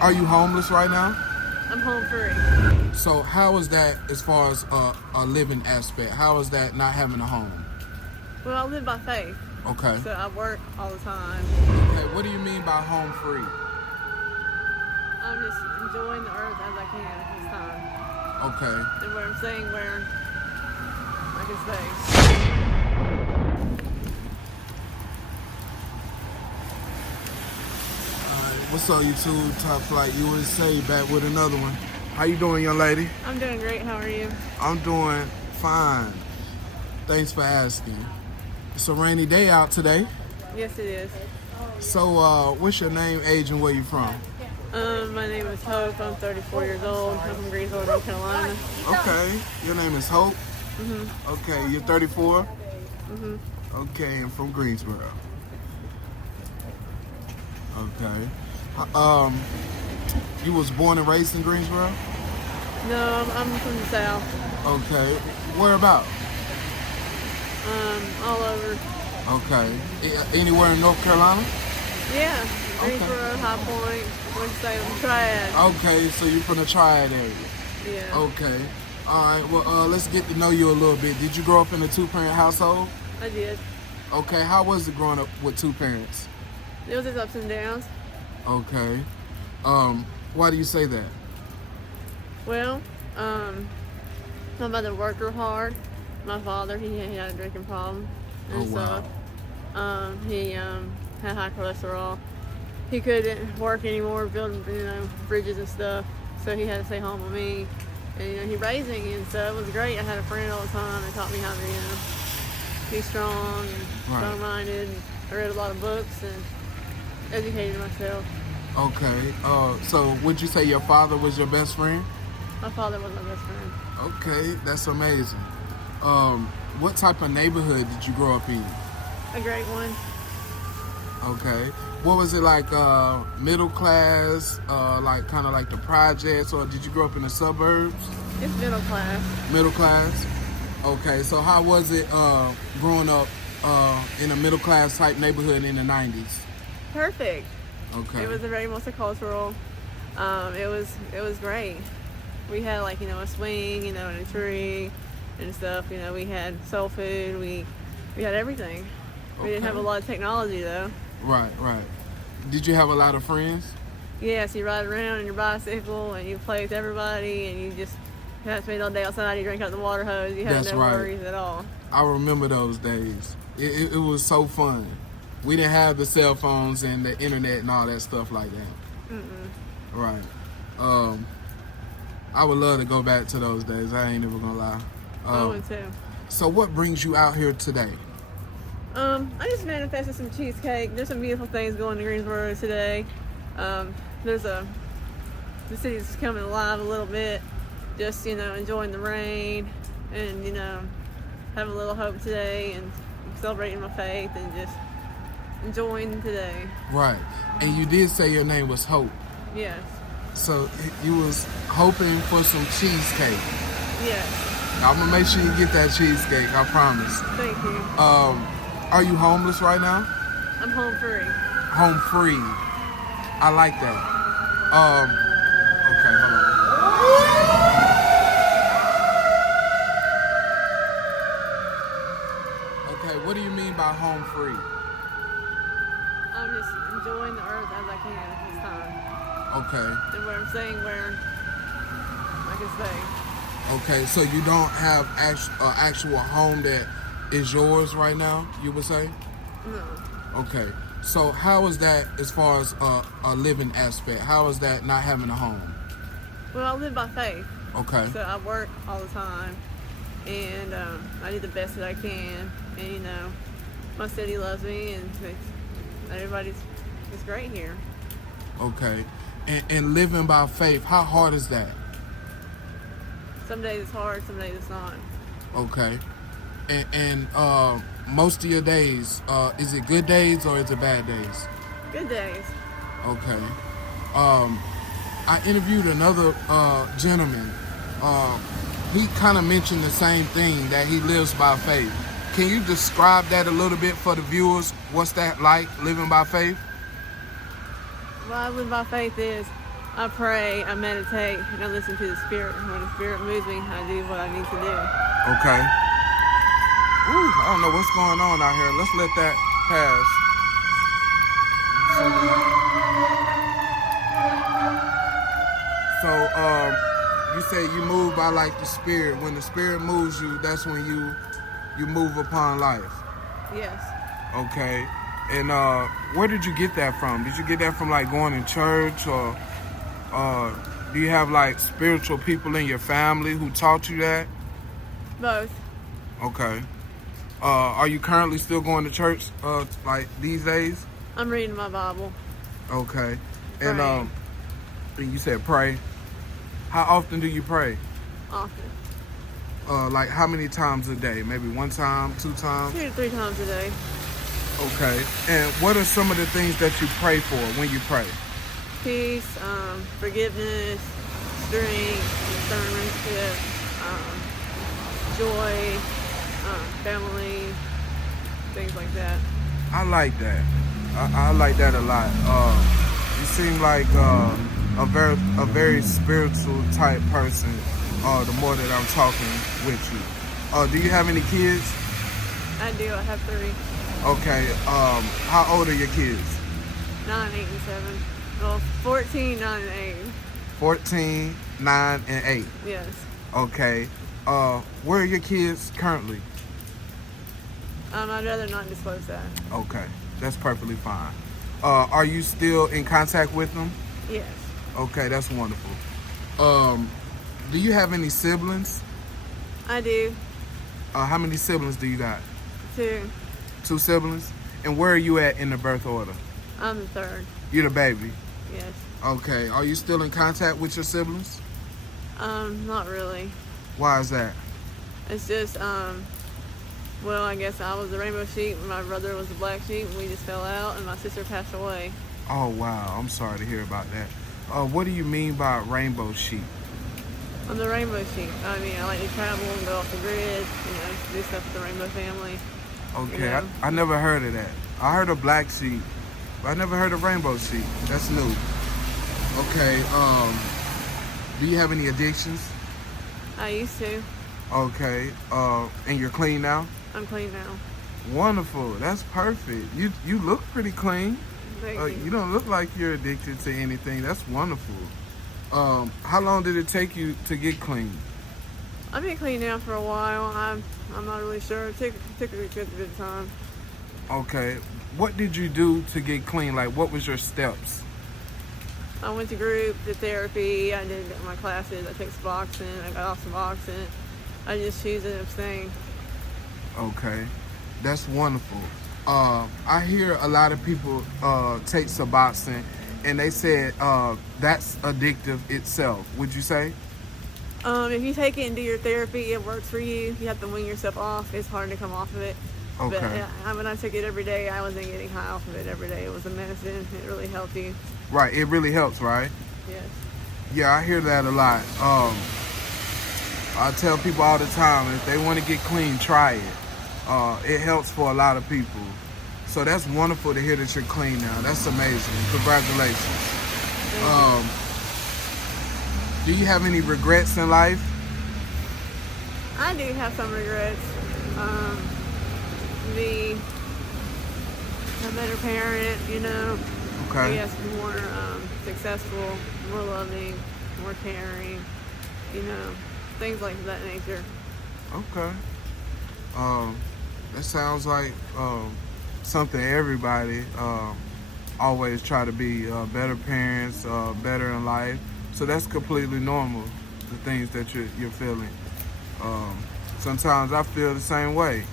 Are you homeless right now? I'm home free. So how is that as far as a living aspect? How is that not having a home? Well, I live by faith, Okay. so I work all the time. Okay. What do you mean by home free? I'm just enjoying the earth as I can at this time. Okay. And where I'm staying where I can stay. What's up, YouTube? Top Flight USA back with another one. How you doing, young lady? I'm doing great. How are you? I'm doing fine. Thanks for asking. It's a rainy day out today. Yes, it is. So, what's your name, age, and where you from? My name is Hope. I'm 34 years old. I'm from Greensboro, North Carolina. Okay. Your name is Hope? Mm-hmm. Okay. You're 34? Mm-hmm. Okay, and from Greensboro. Okay. You was born and raised in Greensboro? No, I'm from the South. Okay. Where about? All over. Okay. Anywhere in North Carolina? Yeah. Greensboro, High Point, Winston-Salem, Triad. Okay, so you're from the Triad area. Yeah. Okay. All right. Well, let's get to know you a little bit. Did you grow up in a two-parent household? I did. Okay. How was it growing up with two parents? It was just ups and downs. Okay. Why do you say that? Well, my mother worked real hard. My father, he had a drinking problem, and wow. so he had high cholesterol. He couldn't work anymore, building bridges and stuff. So he had to stay home with me, and he raised me, and so it was great. I had a friend all the time that taught me how to be strong and strong-minded. I read a lot of books and educated myself. Okay. So would you say your father was your best friend? My father was my best friend. Okay, that's amazing. What type of neighborhood did you grow up in? A great one. Okay. What was it like? Middle class, like kind of like the projects, or did you grow up in the suburbs? It's middle class. Middle class. Okay. So how was it growing up in a middle class type neighborhood in the 90s? Perfect. Okay. It was a very multicultural. It was great. We had a swing, and a tree and stuff. We had soul food. We had everything. We didn't have a lot of technology though. Right. Did you have a lot of friends? Yes, you ride around on your bicycle and you play with everybody, and you just have to spend all day outside. You drink out the water hose. You had no worries at all. I remember those days. It was so fun. We didn't have the cell phones and the internet and all that stuff like that. Right. I would love to go back to those days. I ain't never gonna lie. I would too. So what brings you out here today? I just manifested some cheesecake. There's some beautiful things going to Greensboro today. The city's coming alive a little bit. Just enjoying the rain, and having a little hope today, and celebrating my faith, and just enjoying today. Right. And you did say your name was Hope. Yes. So you was hoping for some cheesecake. Yes. I'm gonna make sure you get that cheesecake. I promise. Thank you. Are you homeless right now? I'm home free. Home free. I like that. Okay, hold on. Okay, what do you mean by home free? I'm just enjoying the earth as I can at this time. Okay. And where I'm staying where I can stay. Okay, so you don't have actual home that is yours right now, you would say? No. Okay. So how is that as far as a living aspect? How is that not having a home? Well, I live by faith. Okay. So I work all the time, and I do the best that I can. And my city loves me, and it's great here. Okay. And living by faith, how hard is that? Some days it's hard, some days it's not. Okay. And most of your days, is it good days or is it bad days? Good days. Okay. I interviewed another gentleman. He kind of mentioned the same thing, that he lives by faith. Can you describe that a little bit for the viewers? What's that like, living by faith? What I live by faith is I pray, I meditate, and I listen to the Spirit. When the Spirit moves me, I do what I need to do. Okay. Ooh, I don't know what's going on out here. Let's let that pass. So, you say you move by like the Spirit. When the Spirit moves you, that's when you move upon life. Yes. Okay. And where did you get that from? Did you get that from like going to church, or do you have like spiritual people in your family who taught you that? Both. Okay. Are you currently still going to church like these days? I'm reading my Bible. Okay. Praying. And you said pray. How often do you pray? Often. Like how many times a day? Maybe 1 time, 2 times? 2 to 3 times a day. Okay. And what are some of the things that you pray for when you pray? Peace, forgiveness, strength, discernment, joy, family, things like that. I like that. I like that a lot. You seem like a very spiritual type person. The more that I'm talking with you. Do you have any kids? I do. I have 3. Okay. How old are your kids? 9, 8, and 7. Well, 14, 9, and 8. 14, 9, and 8. Yes. Okay. Where are your kids currently? I'd rather not disclose that. Okay. That's perfectly fine. Are you still in contact with them? Yes. Okay, that's wonderful. Do you have any siblings? I do. How many siblings do you got? 2. 2 siblings? And where are you at in the birth order? I'm the 3rd. You're the baby? Yes. Okay. Are you still in contact with your siblings? Not really. Why is that? It's just, well, I guess I was the rainbow sheep, and my brother was the black sheep, and we just fell out, and my sister passed away. Oh, wow. I'm sorry to hear about that. What do you mean by rainbow sheep? I'm the rainbow sheep. I mean, I like to travel and go off the grid, do stuff with the rainbow family. Okay, You know? I never heard of that. I heard of black sheep, but I never heard of rainbow sheep. That's new. Okay, do you have any addictions? I used to. Okay, and you're clean now? I'm clean now. Wonderful, that's perfect. You look pretty clean. Thank you. You don't look like you're addicted to anything. That's wonderful. How long did it take you to get clean? I've been clean now for a while. I'm not really sure. It took a good bit of time. Okay, what did you do to get clean? Like, what was your steps? I went to group, did therapy, I did my classes, I took Suboxone, I got off Suboxone. I just choose to abstain. Okay, that's wonderful. I hear a lot of people take Suboxone, and they said that's addictive itself. Would you say? If you take it and do your therapy, it works for you. You have to wean yourself off. It's hard to come off of it. Okay. But when I took it every day, I wasn't getting high off of it every day. It was a medicine. It really helped you. Right, it really helps, right? Yes. Yeah, I hear that a lot. I tell people all the time, if they want to get clean, try it. It helps for a lot of people. So that's wonderful to hear that you're clean now. That's amazing. Congratulations. Do you have any regrets in life? I do have some regrets. Be a better parent, Okay. I guess more successful, more loving, more caring, things like that nature. Okay. That sounds like something everybody always try to be better parents, better in life. So that's completely normal, the things that you're feeling. Sometimes I feel the same way.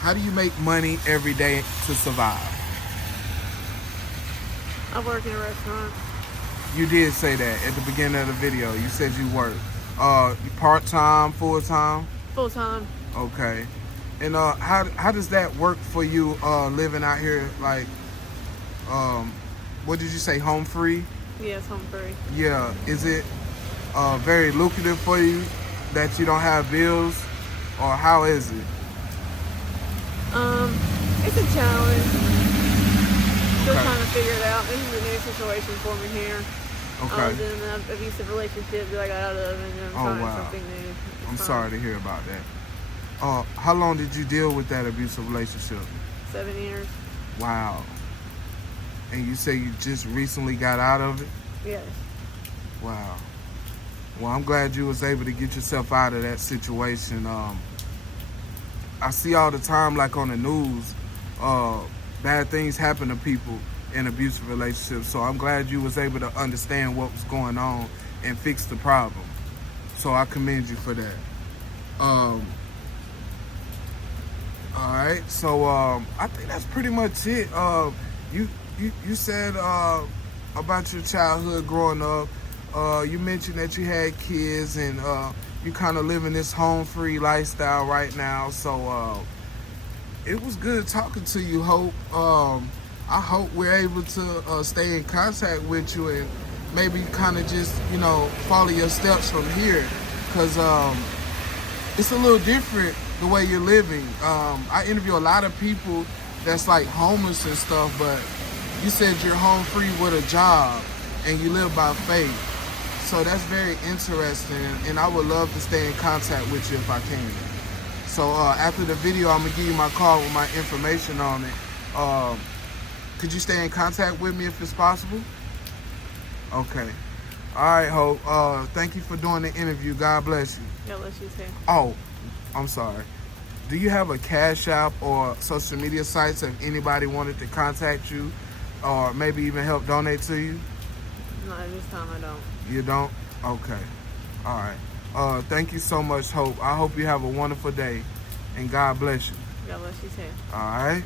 How do you make money every day to survive? I work in a restaurant. You did say that at the beginning of the video. You said you work. You part-time, full-time? Full-time. Okay. And how does that work for you living out here? Like, what did you say, HomeFree? Yes, HomeFree. Yeah. Is it very lucrative for you that you don't have bills? Or how is it? It's a challenge. Still Okay. trying to figure it out. This is a new situation for me here. I Okay. was in an abusive relationship that I got out of, and I'm Oh, trying wow. something new. It's I'm fun. sorry to hear about that. How long did you deal with that abusive relationship? 7 years. Wow. And you say you just recently got out of it? Yes. Wow. Well, I'm glad you was able to get yourself out of that situation. I see all the time, like on the news, bad things happen to people in abusive relationships. So I'm glad you was able to understand what was going on and fix the problem. So I commend you for that. All right. So I think that's pretty much it. You said about your childhood growing up. You mentioned that you had kids and you kind of living this home-free lifestyle right now. So it was good talking to you, Hope. I hope we're able to stay in contact with you and maybe kind of just, follow your steps from here. Because it's a little different the way you're living. I interview a lot of people that's like homeless and stuff, but you said you're home free with a job and you live by faith. So that's very interesting, and I would love to stay in contact with you if I can. So after the video, I'm gonna give you my card with my information on it. Could you stay in contact with me if it's possible? Okay. All right, Hope. Thank you for doing the interview. God bless you. God bless you too. Oh, I'm sorry. Do you have a Cash App or social media sites if anybody wanted to contact you or maybe even help donate to you? Not at this time, I don't. You don't? Okay. All right. Thank you so much, Hope. I hope you have a wonderful day, and God bless you. God bless you too. All right?